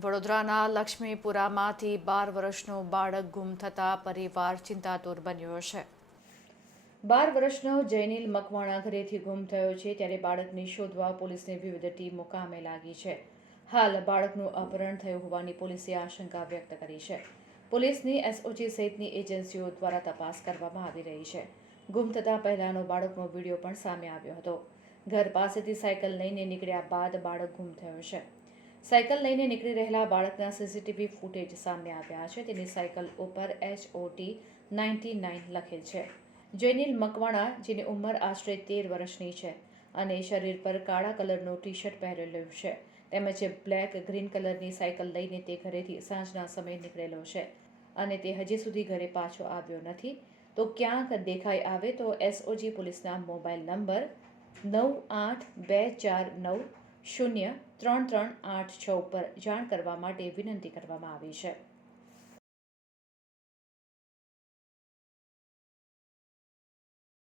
વડોદરાના લક્ષ્મીપુરામાંથી બાર વર્ષનો બાળક ગુમ થતા પરિવાર ચિંતાતુર બન્યો છે. બાર વર્ષનો જૈનિલ મકવાણા ઘરેથી ગુમ થયો છે ત્યારે બાળકને શોધવા પોલીસની વિવિધ ટીમો કામે લાગી છે. હાલ બાળકનું અપહરણ થયું હોવાની પોલીસે આશંકા વ્યક્ત કરી છે. પોલીસની એસઓજી સહિતની એજન્સીઓ દ્વારા તપાસ કરવામાં આવી રહી છે. ગુમ થતાં પહેલાનો બાળકનો વીડિયો પણ સામે આવ્યો હતો. ઘર પાસેથી સાયકલ લઈને નીકળ્યા બાદ બાળક ગુમ થયો છે. સાયકલ લઈને નીકળી રહેલા બાળકના સીસીટીવી ફૂટેજ સામે આવ્યા છે. તેની સાયકલ ઉપર એચ ઓટી નાઇન્ટી નાઇન લખેલ છે. જૈનિલ મકવાણા, જેની ઉંમર આશરે તેર વર્ષની છે અને શરીર પર કાળા કલરનું ટી શર્ટ પહેરેલું છે તેમજ બ્લેક, ગ્રીન કલરની સાયકલ લઈને તે ઘરેથી સાંજના સમયે નીકળેલો છે અને તે હજી સુધી ઘરે પાછો આવ્યો નથી. તો ક્યાંક દેખાઈ આવે તો એસઓજી પોલીસના મોબાઈલ નંબર નવ આઠ બે ચાર નવ શૂન્ય ત્રણ ત્રણ આઠ છ ઉપર જાણ કરવા માટે વિનંતી કરવામાં આવી છે.